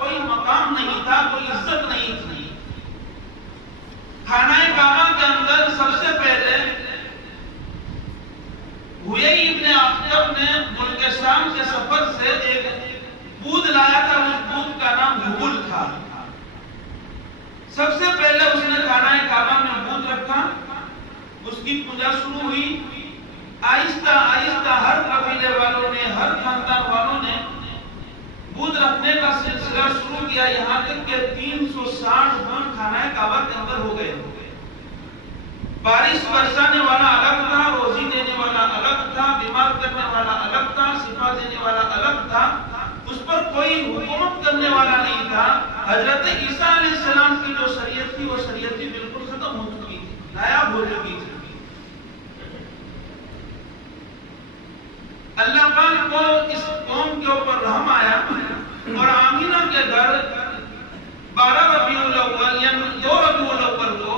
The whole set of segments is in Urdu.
کوئی مقام نہیں تھا، کوئی عزت نہیں تھی۔ خانہ کعبہ کے اندر سب سے پہلے حیی ابن اخطب نے ملک شام کے سفر سے ایک بود لایا تھا، اس بود کا نام حبل تھا۔ سب سے پہلے اس نے خانہ کعبہ میں بود رکھا، اس کی پوجا شروع ہوئی۔ آہستہ آہستہ ہر قبیلے والوں نے، ہر خاندان والوں نے بود رکھنے کا سلسلہ شروع کیا، یہاں تک کہ 360 بود خانہ کعبہ کے اندر ہو گئے۔ بارش برسانے والا الگ تھا، روزی دینے والا الگ تھا، بیمار کرنے والا الگ تھا، شفا دینے والا الگ تھا، اس پر کوئی حکومت کرنے والا نہیں تھا۔ حضرت عیسیٰ علیہ السلام کی جو شریعت تھی وہ شریعت تھی بالکل ختم ہو چکی تھی، نایاب ہو چکی تھی۔ اللہ پاک کو اس قوم کے اوپر رحم آیا اور آمینہ کے گھر 12 ربیع الاول یعنی 2 ربیع الاول کو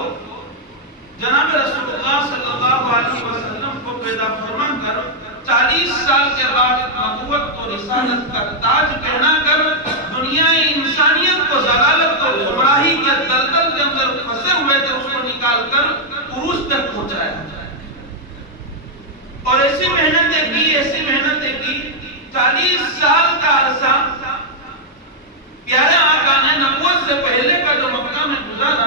جناب رسول اللہ صلی اللہ علیہ وسلم کو پیدا فرما کر 40 سال کے بعد نبوت اور رسالت کا تاج پہنا کر دنیا انسانیت کو ضلالت اور گمراہی کے دلدل کے اندر پھنسے ہوئے تھے اس کو نکال کر عروج تک پہنچایا۔ اور ایسی محنتیں کی 40 سال کا عرصہ پیارے آقا نے نبوت سے پہلے کا جو مکہ میں گزارا،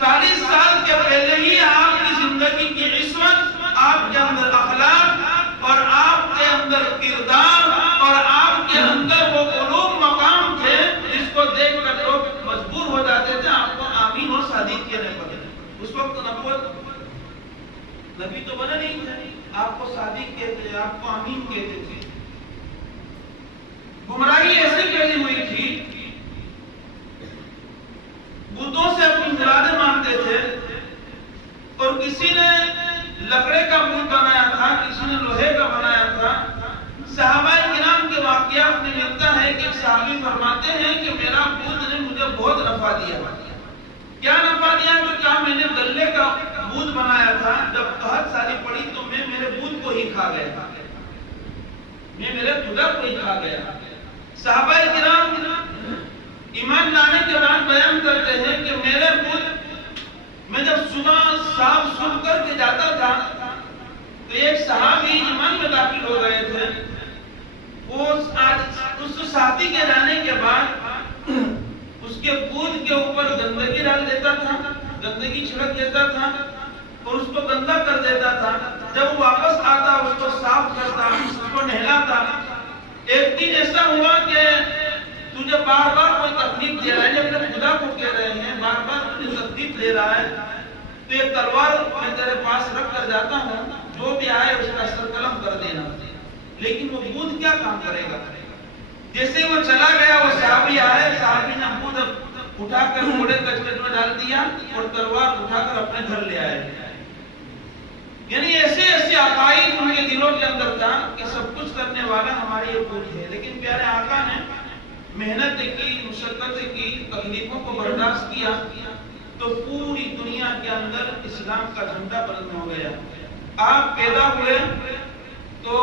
40 سال کے پہلے ہی آپ کی زندگی کی عصمت، آپ کے اندر اخلاق اور آپ کے اندر کردار اور آپ کے اندر وہ علوم مقام تھے جس کو دیکھ کر لوگ مجبور ہو جاتے تھے آپ کو آمین اور صادق کہنے پڑے۔ اس وقت نبوت نبی تو بنا نہیں تھا، آپ کو صادق کہتے، آپ کو آمین کہتے تھے۔ گمراہی ایسے پھیلی ہوئی تھی، بتوں سے اپنی مرادیں مانتے تھے، اور کسی نے لکڑے کا بت بنایا تھا، کسی نے لوہے کا بنایا تھا۔ صحابہ کرام کے واقعات میں ملتا ہے کہ صحابی فرماتے ہیں کہ میرا بت نے مجھے بہت نفع دیا۔ کیا نفع دیا؟ تو کیا میں نے گلے کا بت بنایا تھا، جب قحط سالی پڑی تو میں میرے بت کو ہی کھا گیا، میں میرے خدا کو ہی کھا گیا۔ صحابہ کرام ایمان لانے کے بعد بیان کرتے ہیں کہ میرے بت میں جب صبح صاف سن کر کے جاتا تھا تو ایک صحابی ایمان میں داخل ہو گئے تھے، وہ اس ساتھی کے جانے کے بعد اس کے بت کے اوپر گندگی ڈال دیتا تھا، گندگی چھڑک دیتا تھا اور اس کو گندا کر دیتا تھا۔ جب وہ واپس آتا اس کو صاف کرتا، اس کو نہلاتا۔ ایک دن ایسا ہوا کہ تجھے بار بار کوئی تکلیف دے رہا ہے، جب اپنے خدا کو کہہ رہے ہیں بار بار تجھے تکلیف دے رہا ہے تو ایک تلوار میں تیرے پاس رکھ کر جاتا ہوں، جو بھی آئے اس کا سر قلم کر دینا۔ لیکن وہ بت کیا کام کرے گا؟ جیسے وہ چلا گیا، وہ صحابی آئے، صحابی نے بت اٹھا کر گھوڑے کچکٹ میں ڈال دیا اور تلوار اٹھا کر اپنے گھر لے آئے۔ یعنی ایسے عقائد ان کے دلوں کے اندر تھا کہ سب کچھ کرنے والا ہماری یہ بت ہے۔ لیکن پیارے آقا نے محنت کی، مشقت کی، تکلیفوں کو برداشت کیا تو پوری دنیا کے اندر اسلام کا جھنڈا بلند ہو گیا۔ آپ پیدا ہوئے تو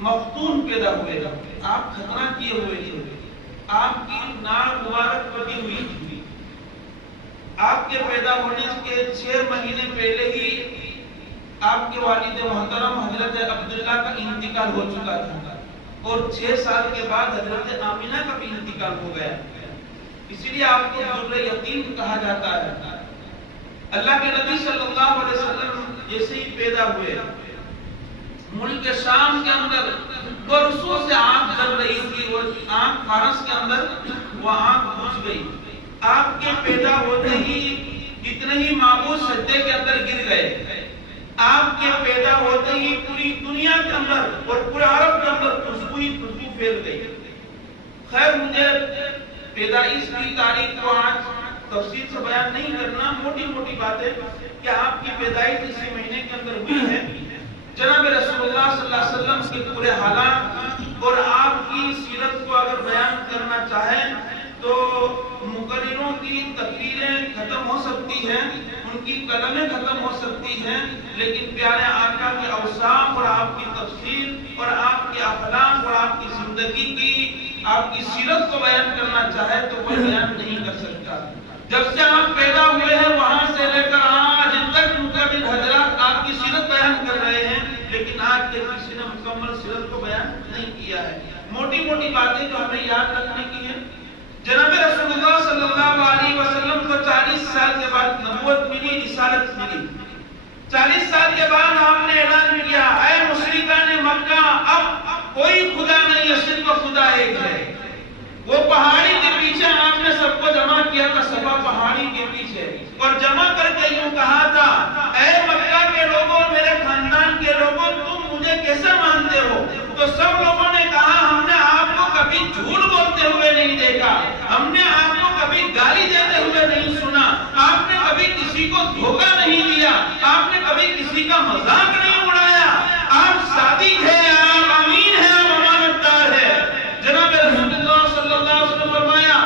مفتون پیدا ہوئے، آپ خطرہ کیے ہوئے تھے، آپ کی ناڑ مبارک پٹی ہوئی تھی۔ آپ کے پیدا ہونے کے 6 مہینے پہلے ہی آپ کے والد محترم حضرت عبداللہ کا انتقال ہو چکا تھا، اور 6 سال کے بعد حضرت آمینہ کا بھی انتقال ہو گیا۔ اسی لیے آپ کو ذر یتیم کہا جاتا ہے۔ اللہ کے نبی صلی اللہ علیہ وسلم جیسے ہی پیدا ہوئے، ملک شام کے اندر برسوں سے آنکھ جل رہی تھی، وہ آنکھ فارس کے اندر وہ آنکھ بجھ گئی۔ آپ کے پیدا ہوتے ہی کتنے ہی معبود سجدے کے اندر گر گئے۔ آپ کے پیدا ہوتے ہی پوری دنیا کے اندر اور پورے عرب کے اندر خوشبو پھیل گئی۔ خیر مجھے پیدائش کی تاریخ کو آج تفصیل سے بیان نہیں کرنا، موٹی موٹی باتیں کہ آپ کی پیدائش اسی مہینے کے اندر ہوئی ہے۔ جناب رسول اللہ صلی اللہ علیہ وسلم کے پورے حالات اور آپ کی سیرت کو اگر بیان کرنا چاہیں تو مقرروں کی تقریریں ختم ہو سکتی ہیں، ان کی قلمیں ختم ہو سکتی ہیں، لیکن پیارے آقا کے اوصاف اور آپ کی تفصیل اور آپ کے اخلاق اور آپ کی زندگی کی آپ کی سیرت کو بیان کرنا چاہے تو کوئی بیان نہیں کر سکتا. جب سے آپ پیدا ہوئے ہیں وہاں سے لے کر آج تک مکمل حضرات آپ کی سیرت بیان کر رہے ہیں، لیکن آج کے کسی نے مکمل سیرت کو بیان نہیں کیا ہے. موٹی موٹی باتیں جو ہمیں یاد رکھنے کی ہیں. جناب رسول اللہ صلی اللہ علیہ وسلم کو 40 سال کے بعد نبوت ملی، رسالت ملی. 40 سال کے بعد آپ نے اعلان کیا، اے مشرکان مکہ، اب کوئی خدا نہیں ہے، صرف خدا ایک ہے. وہ پہاڑی کے پیچھے آپ نے سب کو جمع کیا تھا، صفا پہاڑی کے پیچھے، اور جمع کر کے یوں کہا تھا، اے مکہ کے لوگوں، میرے خاندان کے لوگوں، تم مجھے کیسے مانتے ہو؟ تو سب لوگوں نے کہا، ہم نے آپ کو کبھی جھوٹ بولتے ہوئے نہیں دیکھا، ہم نے آپ کو کبھی گالی دیتے ہوئے نہیں سنا، آپ نے کبھی کسی کو دھوکہ نہیں دیا، آپ نے کبھی کسی کا مذاق نہیں اڑایا، آپ صادق ہیں، آپ امین ہیں، آپ امانتدار ہیں. جناب رسول اللہ صلی اللہ علیہ وسلم فرمایا،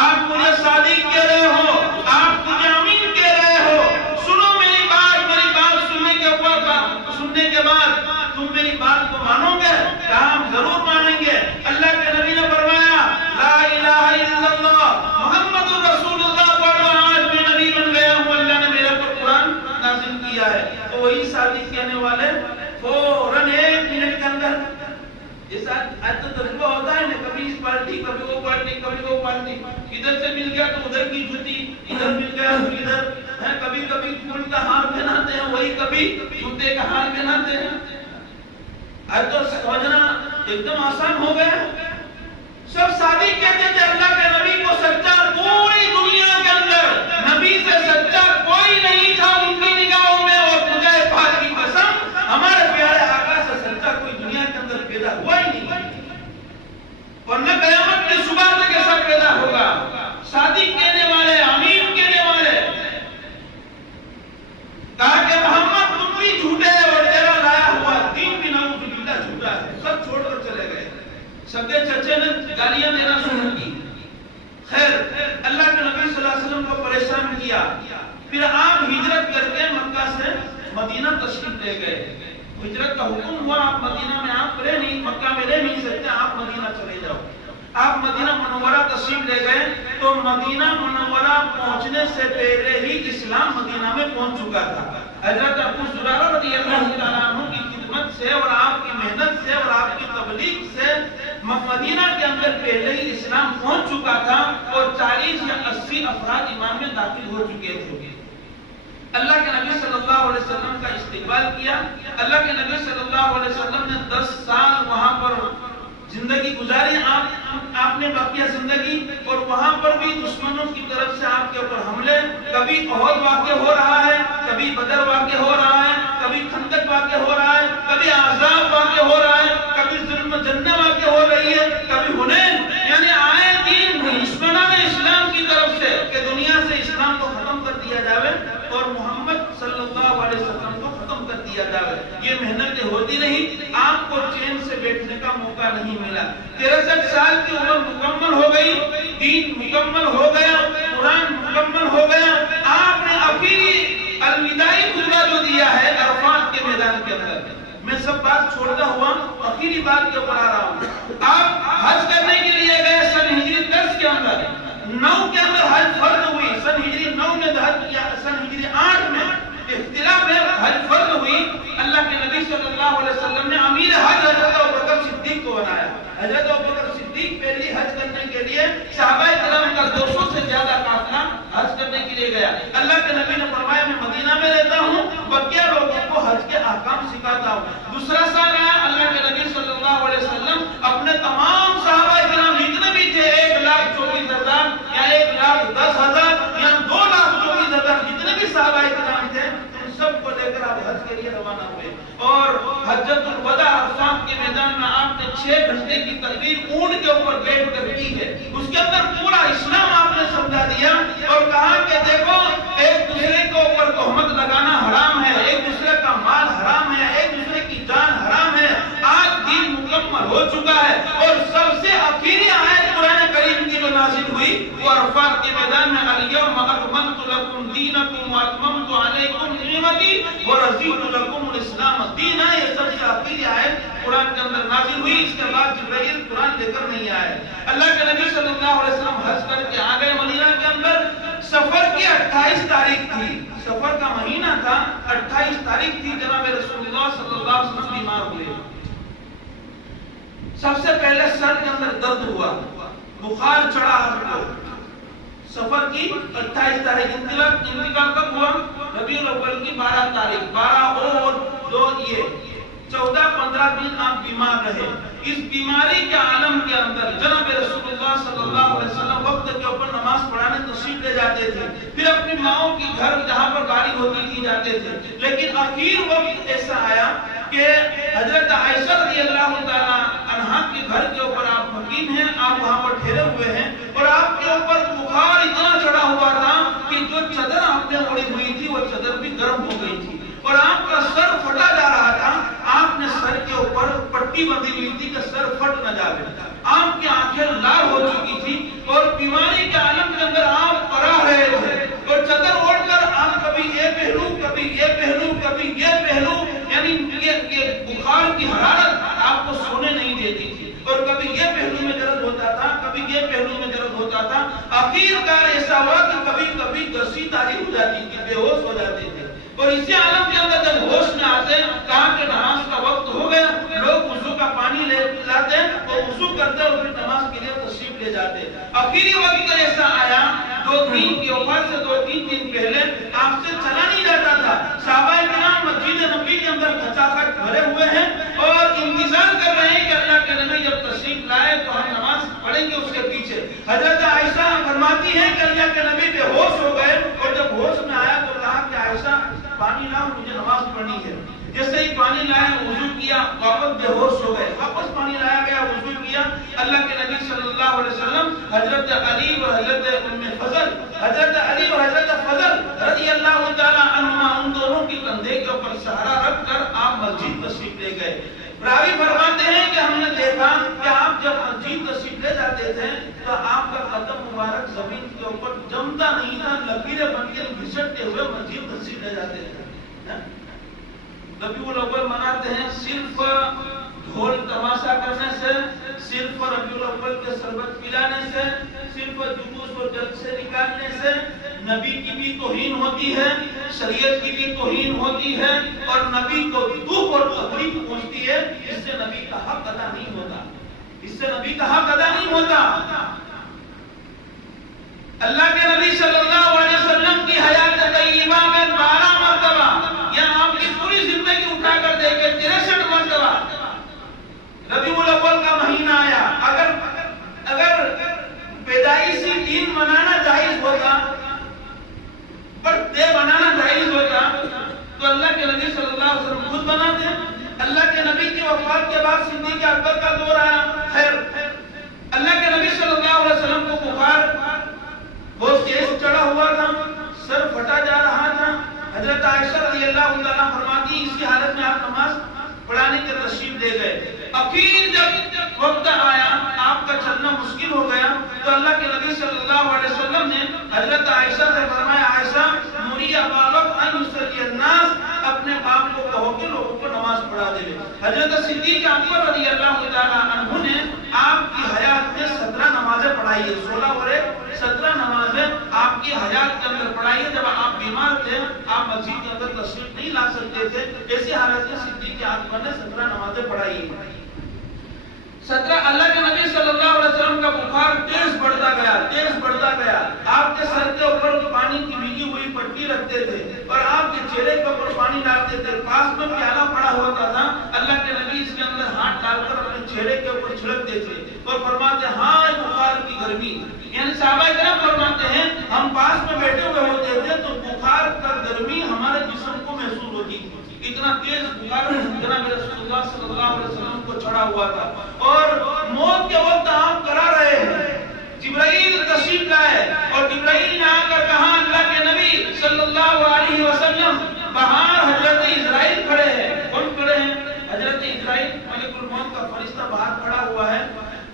آپ مجھے صادق کہہ رہے ہو، آپ مجھے امین کہہ رہے ہو، سنو میری بات سننے کے بعد تم میری بات کو مانو گے؟ کہا ہم ضرور مانیں گے. اللہ کے نبی نے فرمایا، لا الہ الا اللہ محمد رسول اللہ پڑھو، آج میں نبی بن گیا ہوں، اللہ نے میرے پر قرآن نازل کیا ہے. تو وہی صادق کہنے والے فوراً 1 منٹ کے اندر، جیسا آج تو تجربہ ہوتا ہے نا، کبھی اس پارٹی کبھی وہ پارٹی کبھی وہ پارٹی، ادھر سے مل گیا تو ادھر کی جوتی، ادھر مل گیا تو ادھر، کبھی کبھی پھول کا ہار پہناتے ہیں، وہی کبھی جوتے کا ہار پہناتے ہیں. آج تو سمجھنا ایک دم آسان ہو گیا. سب صادق کہتے تھے اللہ کے نبی کو سچا، پوری دنیا کے اندر نبی سے سچا کوئی نہیں تھا ان کی نگاہوں میں، اور خدا پاک کی قسم ہمارے پیارے آقا سے سچا کوئی دنیا کے اندر پیدا ہوا ہی نہیں، اور نہ قیامت کی صبح تک ایسا پیدا ہوگا. صادق کہنے والے، امین کہنے والے. کہا کہ محمد تم بھی جھوٹے اور تیرا لایا ہوا دین بھی نعوذ باللہ جھوٹا ہے. سب چھوڑ کر چلے گئے. سگے چچے نے گالیاں دینا شروع کی. خیر، اللہ کے نبی صلی اللہ علیہ وسلم کو پریشان کیا. پھر آپ ہجرت کر کے مکہ سے مدینہ تشریف لے گئے. ہجرت کا حکم ہوا، آپ مدینہ میں آپ رہ نہیں، مکہ میں رہ نہیں سکتے، آپ مدینہ چلے جاؤ. آپ مدینہ منورہ تشریف لے گئے تو مدینہ منورہ پہنچنے سے پہلے ہی اسلام مدینہ میں پہنچ چکا تھا. حضرت ابو زرارہ رضی اللہ تعالیٰ عنہ کی خدمت سے اور آپ کی محنت سے اور آپ کی تبلیغ سے مدینہ کے اندر پہلے ہی اسلام پہنچ چکا تھا، اور 40 یا 80 افراد ایمان میں داخل ہو چکے تھے. اللہ کے نبی صلی اللہ علیہ وسلم کا استقبال کیا. اللہ کے نبی صلی اللہ علیہ وسلم نے 10 سال وہاں پر زندگی گزاری، آپ نے باقیہ زندگی، اور وہاں پر بھی دشمنوں کی طرف سے آپ کے اوپر حملے، کبھی احد واقع ہو رہا ہے، کبھی بدر واقع ہو رہا ہے، کبھی خندق واقع ہو رہا ہے، کبھی احزاب واقع ہو رہا ہے، کبھی ظلم جنہ واقع ہو رہی ہے، کبھی حنین. یعنی آئے دین دشمنان اسلام کی طرف سے کہ دنیا سے اسلام کو ختم کر دیا جاوے اور محمد صلی اللہ علیہ وسلم کو ختم کر دیا جاوے. یہ محنتیں ہوتی رہی، آپ کو چین سے بیٹھنے کا موقع نہیں ملا. 63 سال کی عمر مکمل ہو گئی، دین مکمل ہو گیا، قرآن مکمل ہو گیا. آپ نے اپنی الوداعی خطبہ جو دیا ہے عرفات کے میدان کے اندر، میں سب بات چھوڑتا ہوا آخری بات کے اوپر آ رہا ہوں. آپ حج کرنے کے لیے گئے سن ہجری 10 کے اندر، 9 کے اندر حج فرض ہوئی، سن ہجری 9 میں حج کیا، سن ہجری 8 میں اختلاف ہے، حج فرض ہوئی. اللہ کے نبی صلی اللہ علیہ وسلم نے امیر حج حضرت ابوبکر صدیق کو بنایا. حضرت ابوبکر صدیق پہلی حج کرنے کے لیے صحابہ کرام کا 200 سے زیادہ قافلہ حج کرنے کے لیے گیا. اللہ کے نبی نے فرمایا میں مدینہ میں رہتا ہوں، بقیہ لوگوں کو حج کے احکام سکھاتا ہوں. دوسرا سال آیا، اللہ کے نبی صلی اللہ علیہ وسلم اپنے تمام صحابہ کرام جتنے بھی تھے 1,24,000 یا 1,10,000 یا 2,24,000 جتنے بھی صحابہ کرام تھے، ان سب کو لے کر آپ حج کے لیے روانہ ہوئے. اور حجۃ الوداع عرفات کے میدان میں آپ نے 6 گھنٹے کی تقریر اونٹ کے اوپر بیٹھ کر کی ہے. اس کے اندر پورا اسلام آپ نے سمجھا دیا اور کہا کہ دیکھو ایک دوسرے کے اوپر تہمت لگانا حرام ہے، ایک دوسرے کا مال حرام ہے، ایک دوسرے کی جان حرام ہے. آج دین مکمل ہو چکا ہے. اور سب سے آخری آیت قرآن کریم کی جو نازل ہوئی ہوئی وہ عرفات کے میدان میں الیوم اکملت لکم دینکم واتممت علیکم نعمتی ورضیت لکم الاسلام دینا. یہ سب سے آخری آیت قرآن کے اندر نازل ہوئی. اس کے بعد جبرائیل قرآن لے کر نہیں آئے. اللہ کے نبی صلی اللہ علیہ وسلم حج کر کے آ گئے مدینہ کے اندر. سفر کی 28 تاریخ تھی, سفر کا مہینہ تھا, 28 تاریخ تھی. جناب رسول اللہ صلی اللہ علیہ وسلم بیمار ہوئے. سب سے پہلے سر کے اندر درد ہوا, بخار چڑھا آپ کو. سفر کی 28 تاریخ, انتقال کب ہوا؟ ربیع الاول کی 12 تاریخ. 12 اور 2 یہ 14-15 دن آپ بیمار رہے. اس بیماری کے عالم کے اندر جناب رسول اللہ صلی اللہ علیہ وسلم وقت کے اوپر نماز پڑھانے تشریف لے جاتے تھے. پھر اپنی ماؤں کی گھر جہاں پر گاڑی ہوتی تھی جاتے تھے. لیکن آخر وقت ایسا آیا کہ حضرت عائشہ رضی اللہ تعالی عنہا کے گھر کے اوپر آپ مقیم ہیں, آپ وہاں پر ٹھہرے ہوئے ہیں, اور آپ کے اوپر بخار اتنا چڑھا ہوا تھا کہ جو چادر آپ نے اوڑھی ہوئی تھی وہ چادر بھی گرم ہو گئی تھی, اور آپ کا سر پھٹا جا رہا تھا. آپ نے سر کے اوپر پٹی بندھی ہوئی تھی کہ سر پھٹ نہ جائے. آپ کی آنکھیں لال ہو چکی تھی اور بیماری کے عالم کے اندر آپ پڑا رہے تھے, اور چادر اوڑھ کر آپ کبھی یہ پہلو کبھی یہ پہلو کبھی یہ پہلو, یعنی یہ بخار کی حرارت آپ کو سونے نہیں دیتی تھی, اور کبھی یہ پہلو میں درد ہوتا تھا کبھی یہ پہلو میں درد ہوتا تھا. آخرکار ایسا ہوا کہ کبھی کبھی گسی تاری ہو جاتی تھی, بے ہوش ہو جاتے تھے. اور اسی عالم کے اندر جب ہوش میں آتے, کہا کہ نماز کا وقت ہو گیا, لوگ وضو کا پانی لے لاتے اور وضو کرتے اور پھر نماز کے لیے تشریف لے جاتے. آخری وقت ایسا آیا 2-3 کی وفات سے 2-3 دن پہلے آپ سے چلا نہیں جاتا تھا. صحابہ کرام مسجد نبی کے اندر کھچاکھچ بھرے ہوئے ہیں اور انتظار کر رہے ہیں کہ اللہ کے نبی جب تشریف لائے تو ہم نماز پڑھیں گے اس کے پیچھے. حضرت عائشہ فرماتی ہیں کہ اللہ کے نبی بے ہوش ہو گئے, اور جب ہوش میں آیا تو کہا کہ عائشہ پانی لاؤ, مجھے نماز پڑھنی ہے. جیسے ہی پانی لایا وضو کیا, واپس بے ہوش ہو گئے. واپس پانی لایا گیا, وضو کیا. اللہ کے نبی صلی اللہ علیہ وسلم حضرت علی اور حضرت ام فضل, حضرت علی اور حضرت فضل رضی اللہ تعالی عنہما, ان دونوں کی کندھے کے اوپر سہارا رکھ کر آپ مسجد تشریف لے گئے. راوی فرماتے ہیں کہ ہم نے دیکھا کہ آپ جب مسجد تشریف لے جاتے تھے تو آپ کا قدم مبارک زمین کے اوپر جمتا نہیں تھا, لکیریں بن کے گھسٹتے ہوئے مسجد تشریف لے جاتے تھے. ربیع الاول مناتے ہیں صرف ڈھول تماشا کرنے سے, صرف ربیع الاول کے شربت پلانے سے, صرف جلوس اور جلسے نکالنے سے نبی کی بھی توہین ہوتی ہے, شریعت کی بھی توہین ہوتی ہے, اور نبی کو دکھ اور تکلیف پہنچتی ہے. اس سے نبی کا حق ادا نہیں ہوتا, اس سے نبی کا حق ادا نہیں ہوتا. اللہ کے نبی صلی اللہ علیہ وسلم کی حیات طیبہ میں 12 مرتبہ, یا آپ کی پوری زندگی اٹھا کر دیکھیں 63 مرتبہ ربیع الاول کا مہینہ آیا. اگر پیدائشی دن منانا جائز ہوتا, برتھ ڈے منانا جائز ہوتا, تو اللہ کے نبی صلی اللہ علیہ وسلم خود مناتے. اللہ کے نبی کی وفات کے بعد صدیق اکبر کا دور آیا. خیر, اللہ کے نبی صلی اللہ علیہ وسلم کو بخار بہت تیز چڑھا ہوا تھا, سر پھٹا جا رہا تھا. حضرت عائشہ رضی اللہ تعالیٰ فرماتی اسی حالت میں آپ نماز پڑھانے کے تشریف لے گئے. اخیر جب وقت آیا, آپ کا چلنا مشکل ہو گیا, تو اللہ کے نبی صلی اللہ علیہ وسلم نے حضرت عائشہ سے فرمایا, عائشہ مری ابا بکر ان یصلی الناس, اپنے باپ کو کہو کہ لوگوں کو نماز پڑھا دے. حضرت صدیق اکبر رضی اللہ تعالیٰ عنہ نے آپ کی حیات میں 17 نمازیں پڑھائی ہے. 16 اور 17 نمازیں آپ کی حیات کے اندر پڑھائی ہے. جب آپ بیمار تھے, آپ مسجد کے اندر تشریف نہیں لا سکتے تھے, ایسی حالت میں صدیق اکبر نے 17 نمازیں پڑھائی ہے. 17 اللہ کے نبی صلی اللہ علیہ وسلم کا بخار تیز بڑھتا گیا, تیز بڑھتا گیا. آپ کے سر کے اوپر پانی کی بھیگی ہوئی پٹی رکھتے تھے اور آپ کے چہرے کے اوپر پانی ڈالتے تھے. پاس میں پیالہ پڑا ہوتا تھا, اللہ کے نبی اس کے اندر ہاتھ ڈال کر اپنے چہرے کے اوپر چھڑکتے تھے اور فرماتے ہاں بخار کی گرمی. یعنی صحابہ کرام فرماتے ہیں ہم پاس میں بیٹھے ہوئے ہوتے تھے تو بخار کا گرمی ہمارے جسم کو محسوس ہوتی تھی. اتنا تیز بخار جناب رسول اللہ صلی اللہ علیہ وسلم کو چڑھا ہوا تھا, اور موت کے وقت آپ کرا رہے ہیں. جبرائیل تشریف لائے اور جبرائیل نے آ کر کہا اللہ کے نبی صلی اللہ علیہ وسلم باہر حضرت اسرائیل کھڑے ہیں. کون کھڑے ہیں؟ حضرت اسرائیل, ملک الموت کا فرشتہ باہر کھڑا ہوا ہے.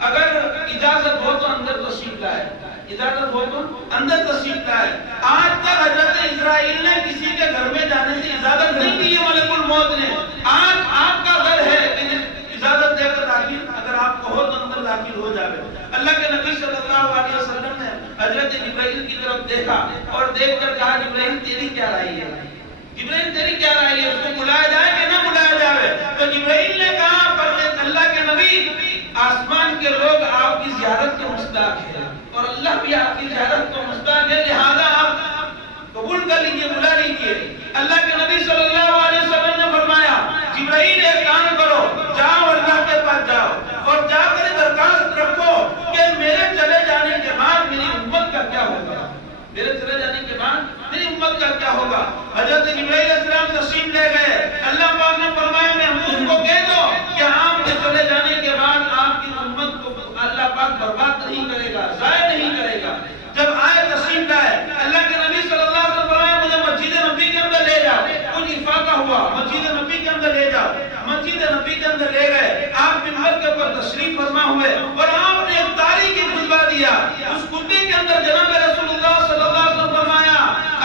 اگر اجازت ہو تو اندر تشریف لائے. اجازت ہو تو اندر تشریف لائے. آج تک حضرت اسرائیل نے کسی کے گھر میں جانے سے اجازت نہیں دی ہے ملک الموت نے. آج آپ کا گھر ہے کہ اجازت دے کر داخل، اگر آپ کہو تو اندر داخل ہو جائے. اللہ کے نبی صلی اللہ علیہ وسلم نے حضرت جبرائیل کی طرف دیکھا اور دیکھ کر کہا جبرائیل تیری کیا رائے ہے؟ جبرائیل تیری کیا رائے ہے؟ اس کو بلایا جائے کہ نہ بلایا جائے؟ تو جبرائیل نے کہا پر اللہ کے نبی آسمان کے لوگ آپ کی زیارت کے مشتاق ہیں اور اللہ بھی آپ کی زیارت کو مشتاق ہے، لہذا آپ قبول کر لیجیے، بلا لیجیے. اللہ کے نبی صلی اللہ علیہ وسلم نے فرمایا جبرائیل ایک کام کرو، جاؤ اللہ کے پاس جاؤ اور جا کر درخواست رکھو کہ میرے چلے جانے کے بعد میری امت کا کیا ہوگا، میرے چلے جانے کے بعد میری امت کا کیا ہوگا. حضرت جبرائیل علیہ السلام تشریف لے گئے. اللہ پاک نے فرمایا محمود کو کہہ دو کہ آپ کے چلے جانے کے بعد آپ کی امت کو اللہ پاک برباد نہیں کرے گا، ضائع نہیں کرے گا. جب آئے تشریف لائے اللہ کے نبی صلی اللہ علیہ وسلم فرمایا مجھے مسجد نبی کے اندر لے جاؤ. کچھ افاقہ ہوا، مسجد نبی کے اندر لے جاؤ. مسجد نبی کے اندر لے گئے، آپ منبر کے اوپر تشریف فرما ہوئے اور آپ نے ایک تاریخی خطبہ دیا. اس خطبے کے اندر جناب رسول اللہ صلی اللہ علیہ وسلم فرمایا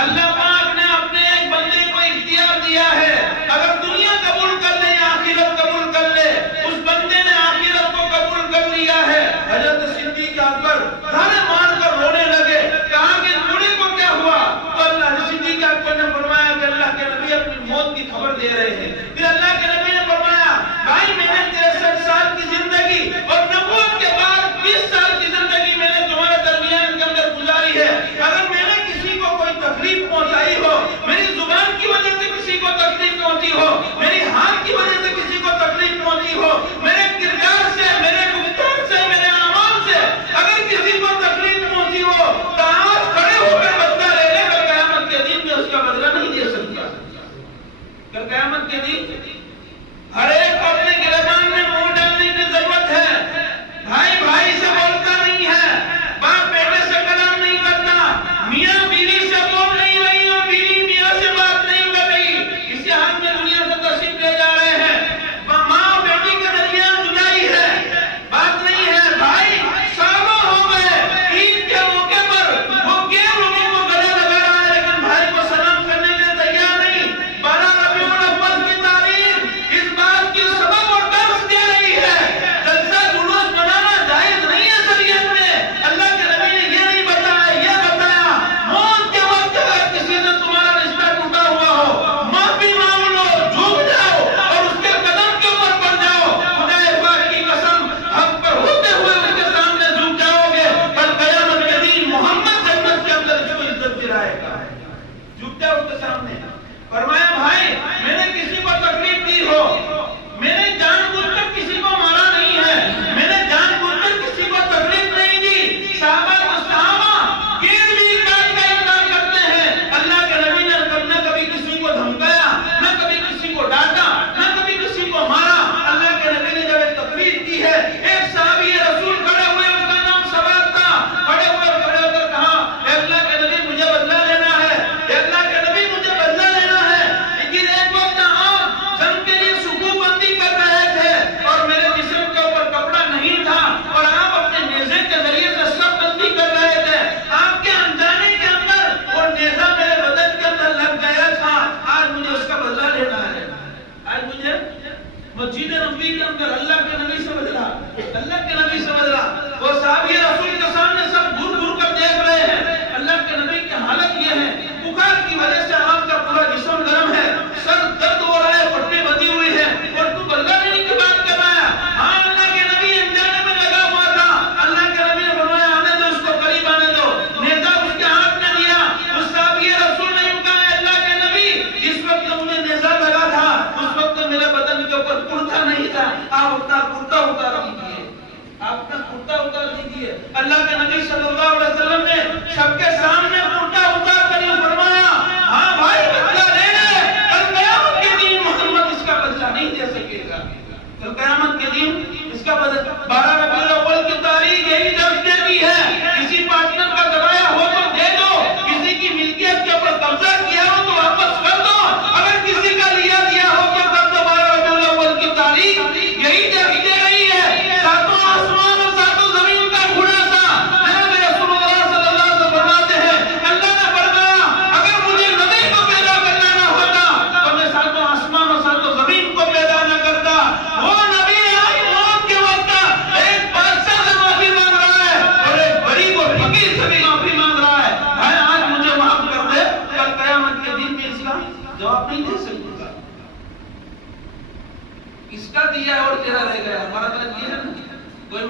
اللہ پاک نے اپنے ایک بندے کو اختیار دیا ہے، اگر دنیا قبول کر لے یا آخرت قبول کر لے، اس بندے نے آخرت کو قبول کر لیا ہے. حضرت صدیق اکبر دھاڑے مار کر رونے لگے، کہا کہ بوڑھے کو کیا ہوا؟ تو اللہ صدیق اکبر نے فرمایا کہ اللہ کے نبی اپنی موت کی خبر دے رہے ہیں. پھر اللہ کے نبی نے فرمایا بھائی میں نے 63 سال کی زندگی اور نبوت کے بعد 20 سال کی زندگی میں نے تمہارے درمیان کے اندر گزاری ہے. اگر میں نے کسی کو کوئی تکلیف پہنچائی ہو، میری زبان کی وجہ سے کسی کو تکلیف پہنچی ہو، میری ہاتھ کی وجہ سے کسی کو تکلیف پہنچی ہو، میرے کردار سے، میرے گفتار سے، میرے اعمال سے اگر کسی کو تکلیف پہنچی ہو تو آج کھڑے ہو کر بدلہ لے لے کر قیامت کے دن میں اس کا بدلہ نہیں دے سکتا. کل قیامت کے دن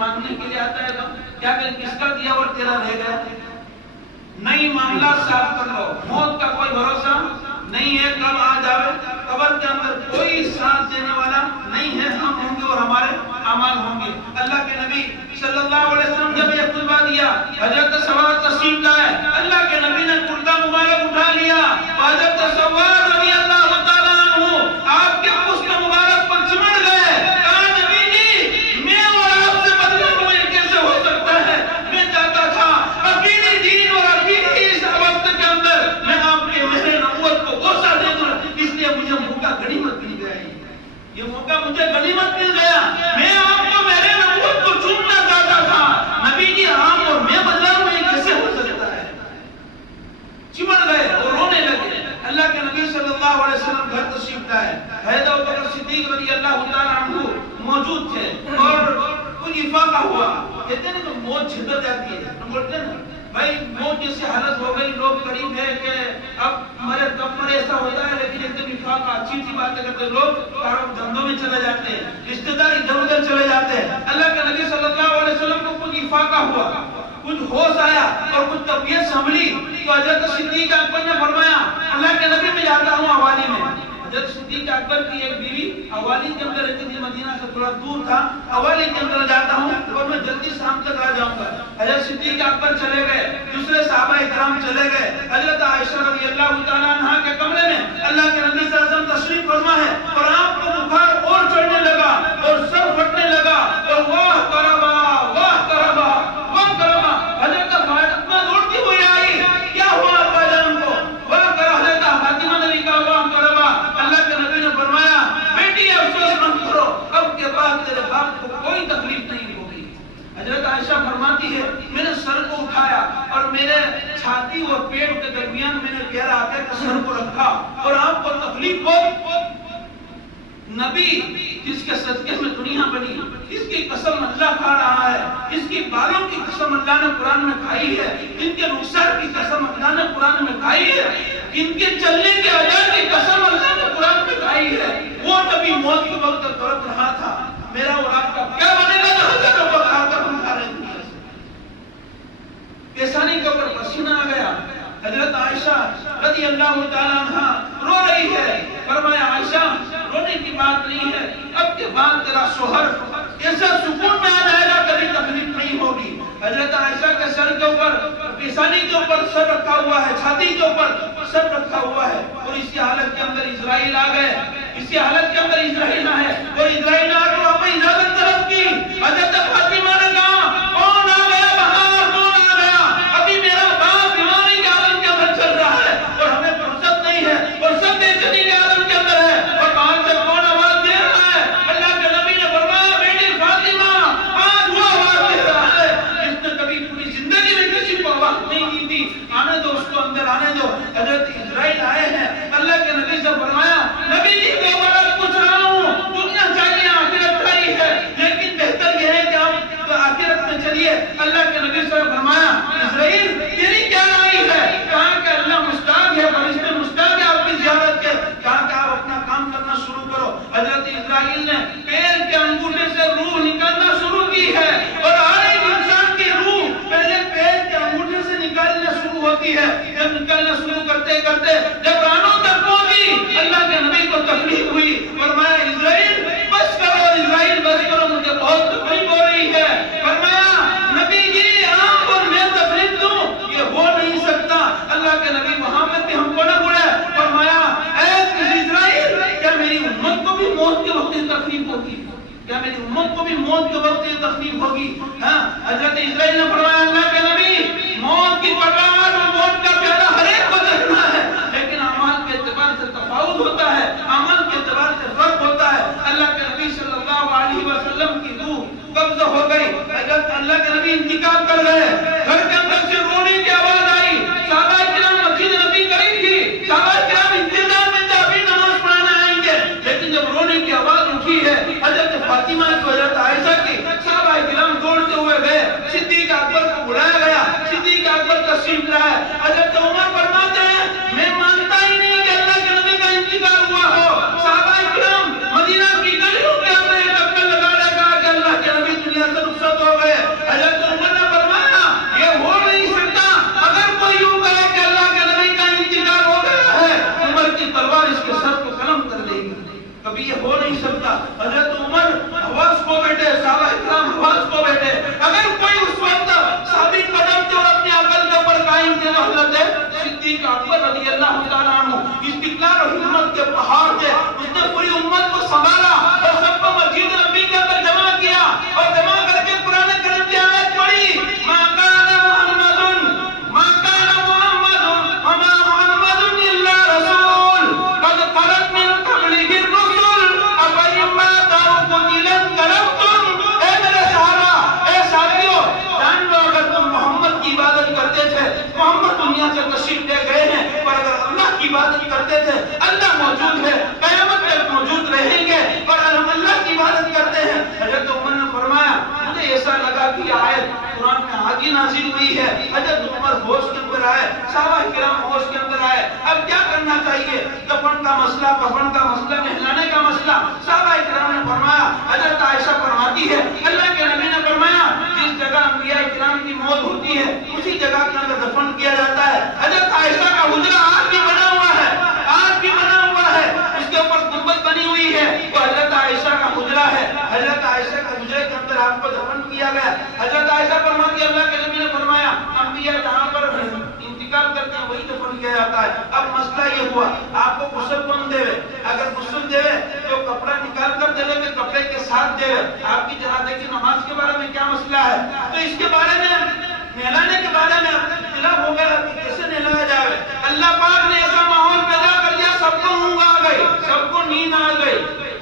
مانگنے کے لیے آتا ہے غم؟ کیا کہ کس کا دیا اور تیرا رہ گیا؟ نہیں، معاملات صاف کر لو. موت کا کوئی بھروسہ نہیں ہے، کب آ جاوے. قبر کے اندر کوئی ساتھ دینے والا نہیں ہے. ہم ہوں گے اور ہمارے اعمال ہوں گے. اللہ کے نبی صلی اللہ علیہ وسلم جب یہ خطبہ دیا، حضرت سواد تشریف لائے. اللہ کے نبی نے کرتا مبارک اٹھا لیا. حضرت سواد رضی اللہ تعالیٰ عنہ آپ کے پشت مبارک پر چمٹ گئے. کہا نبی جی، میں اور آپ سے بدلہ ہوئے کیسے ہو سکتا ہے؟ میں چاہتا تھا اپنی دین اور اپنی اس وقت کے اندر میں آپ کے مہر نبوت کو غوثہ دے دوں، اس لیے مجھے موقع غنیمت مل گیا. یہ موقع مجھے غنیمت مل گیا. میں آپ کو میرے نبوت کو چومنا چاہتا تھا. نبی جی آپ اور میں بدلا ہوئے کیسے ہو سکتا ہے؟ چمٹ گئے اور رونے لگے. اللہ کے نبی صلی اللہ علیہ وسلم گھر تشریف لائے. حضرت ابوبکر صدیق رضی اللہ تعالیٰ عنہ موجود تھے اور کچھ افاقہ ہوا. کہتے ہیں کہ موت چھتر جاتی ہے. ہم بولتے ہیں نا بھائی موت جیسی حالت ہو گئی، لوگ قریب ہے کہ اب مرے تب مرے، ایسا ہوتا ہے. لیکن ایک دم افاقہ اچھی اچھی باتیں کرتے لوگ کاروں دھندوں میں چلے جاتے ہیں، رشتہ دار ادھر ادھر چلے جاتے ہیں. اللہ کے نبی صلی اللہ علیہ وسلم کو کچھ افاقہ ہوا، کچھ ہوش آیا اور کچھ طبیعت سنبھلی. تو حضرت صدیق اکبر نے فرمایا اللہ کے نبی میں جاتا ہوں حوالی میں. حضرت صدیق اکبر کی ایک بیوی حوالی کے اندر رہتی تھی، مدینہ سے تھوڑا دور تھا. حوالی کے اندر جاتا ہوں اور میں جلدی شام تک آ جاؤں گا. حضرت صدیق اکبر چلے گئے، دوسرے صحابہ اکرام چلے گئے. حضرت عائشہ رضی اللہ تعالیٰ عنہا کے کمرے میں اللہ کے نبی صلی اللہ علیہ وسلم تشریف فرما ہے اور آپ کو بخار اور چڑھنے لگا اور سر پھٹنے لگا اور واہ کربا واہ کربا واہ کربا. حضرت فاطمہ دوڑتی ہوئی آئی، کیا ہوا ابا جان کو؟ واہ کرا. حضرت فاطمہ نے کہا واہ کربا. اللہ کے نبی نے فرمایا بیٹی افسوس مت کرو، اب کے بعد تیرے باپ کو کوئی تکلیف نہیں ہوگی. حضرت عائشہ فرماتی ہے میں نے سر کو اٹھایا اور میرے چھاتی اور پیٹ کے درمیان میں نے گہرا آ کر سر کو رکھا اور آپ کو تکلیف ہو. نبی جس کے صدقے میں دنیا بنی، اس کی قسم اللہ کھا رہا ہے، اس کی بالوں کی قسم اللہ نے قرآن میں کھائی ہے، ان کے رخسار کی قسم اللہ نے قرآن میں کھائی ہے، ان کے چلنے کے اجر کی قسم اللہ نے قرآن میں کھائی ہے. وہ نبی موت کے وقت تڑپ رہا تھا. میرا اور آپ کا کیا بنے گا جو حضرت کو کھا کر ہم کھا رہے ہیں؟ پیشانی کے اوپر پسینہ آ گیا. حضرت عائشہ رضی اللہ تعالیٰ عنہا رو رہی ہے. فرمایا عائشہ رونے کی بات نہیں ہے، اب کے بعد تیرا شوہر ایسا سکون میں آ جائے گا کبھی تکلیف نہیں ہوگی. حضرت عائشہ کے سر کے اوپر پیشانی کے اوپر سر رکھا ہوا ہے، چھاتی کے اوپر سر رکھا ہوا ہے اور اسی حالت کے اندر اسرائیل آ گئے. اسی حالت کے اندر اسرائیل آئے اور اسرائیل آ کر وہاں پہ اجازت طلب کی. حضرت فاطمہ نے کہا کون آ گیا باہر، کون آ گیا؟ ابھی میرا باپ بیماری کے عالم کے اندر چل رہا ہے اور ہمیں فرصت نہیں ہے اور سب بے چینی کے عالم کے اندر ہے اور باہر سے کون آواز دے رہا ہے؟ اللہ کے نبی نے فرمایا بیٹی فاطمہ آج وہ آواز دے رہا ہے جس نے کبھی پوری زندگی میں کسی کو آواز نہیں دی تھی. آنے دو اس کو اندر آنے دو. حضرت اسرائیل آئے ہیں. اللہ کے نبی سے فرمایا نبی جی کو بڑا پوچھ رہا ہوں، دنیا چاہیے آخرت چاہیے ہے، لیکن بہتر یہ ہے کہ آپ آخرت میں چلیے. اللہ کے نبی سے فرمایا اسرائیل تیری کیا رائے ہے؟ کہا کہ اللہ مشتاق ہے، فرشتے مشتاق ہے آپ کی زیارت کے. کہا کہ آپ اپنا کام کرنا شروع کرو. حضرت اسرائیل نے پیر کے انگوٹھے سے روح نکالنا شروع کی ہے اور ہر ایک انسان کی روح پہلے پیر کے انگوٹھے سے نکالنا شروع ہوتی ہے. جب نکالنا شروع کرتے کرتے جب رانوں تک پہنچی اللہ کے نبی کو تکلیف ہوئی. فرمایا اسرائیل بس کرو، اسرائیل بس کرو، مجھے بہت تکلیف ہو رہی ہے. فرمایا نبی جی آپ اور میں تکلیف دوں یہ ہو نہیں سکتا. اللہ کے نبی وہاں پہ بھی ہم کو نہ بولے. فرمایا اے اسرائیل کیا میری امت کو بھی موت کے وقت تکلیف ہوگی؟ کیا میری امت کو بھی موت کے وقت تکلیف ہوگی؟ ہاں حضرت اسرائیل نے فرمایا اللہ کے نبی موت کی پکار اور موت کا پیالہ ہر ایک کو دیکھنا ہے، لیکن اعمال کے اعتبار سے تفاوت ہوتا ہے، عمل کے اعتبار سے فرق ہوتا ہے. اللہ کے نبی صلی اللہ علیہ وسلم کی روح قبض ہو گئی. حضرت اللہ کے نبی انتقال کر گئے. گھر کے اندر سے رونے کی آواز آئی. صحابہ کرام مسجد نبی قریب تھی، صحابہ کرام انتظار میں تھے ابھی نماز پڑھانا آئیں گے. لیکن جب رونے کی آواز اٹھی ہے حضرت فاطمہ کی، حضرت عائشہ کی، صحابہ کرام دوڑتے ہوئے گئے. صدیق اکبر کو بلایا گیا. صدیق اکبر تشریف لائے. حضرت عمر فرماتے ہیں میں مانتا ہی نہیں کہ اللہ کے نبی کا انتقال ہوا ہو. صحابہ کرام مدینہ کی گلیوں کے اندر ایک چکر لگا کہ اللہ کے نبی دنیا سے رخصت ہو گئے. صدیق اکبر رضی اللہ تعالیٰ عنہ استقلال اور ہمت کے پہاڑ تھے، اس نے پوری امت کو سنبھالا اور سب کو مسجد نبی کے اندر جمع کیا اور جمع کر کے قرآن کریم کی آیت پڑھی، ما کان محمد وما محمد الا رسول قد خلت من قبله الرسل افإن مات او قتل انقلبتم۔ اے میرے صحابہ، اے ساتھیو، جان لو اگر تم محمد کی عبادت کرتے تھے، محمد دنیا سے تشریف لے گئے ہیں، پر اگر اللہ کی عبادت کرتے تھے، اللہ موجود ہے، قیامت تک موجود رہیں گے، اور ہم اللہ کی عبادت کرتے ہیں۔ حضرت عمر نے فرمایا مجھے ایسا لگا کہ یہ آیت قرآن میں آگے نازل ہوئی ہے۔ حضرت عمر ہوش کے اندر آئے، صحابہ کرام ہوش کے اندر آئے، اب کیا کرنا چاہیے؟ کفن کا مسئلہ، نہلانے کا مسئلہ۔ صحابہ کرام نے فرمایا، حضرت عائشہ فرماتی ہے اللہ کے نبی نے فرمایا جس جگہ انبیاء کرام کی موت ہوتی ہے اسی جگہ کے اندر دفن کیا جاتا ہے۔ حضرت عائشہ کا حجرہ آج بھی بنا ہوا ہے، آج بھی بنا ہوا ہے، اس کے اوپر گنبد بنی ہوئی ہے، وہ حضرت عائشہ کا حجرہ ہے۔ حضرت عائشہ کا حجرے کے اندر آپ کو دفن کیا گیا۔ حضرت عائشہ فرماتی ہے اللہ کے نبی نے فرمایا انبیاء جہاں پر انتقال کرتے ہیں وہی دفن کیا جاتا ہے۔ اب مسئلہ یہ ہوا آپ کو غسل کون دے؟ اگر غسل دے تو کپڑا نکال کر دے کہ کپڑے کے ساتھ دے؟ آپ کی جنازے کی نماز کے بارے میں کیا مسئلہ ہے؟ تو اس کے بارے میں نہلانے کے بارے میں اختلاف ہو گیا کہ کیسے نہلایا جائے۔ اللہ پاک نے ایسا ماحول پیدا کر دیا، سب کو اونگ آ گئی، سب کو نیند آ گئی،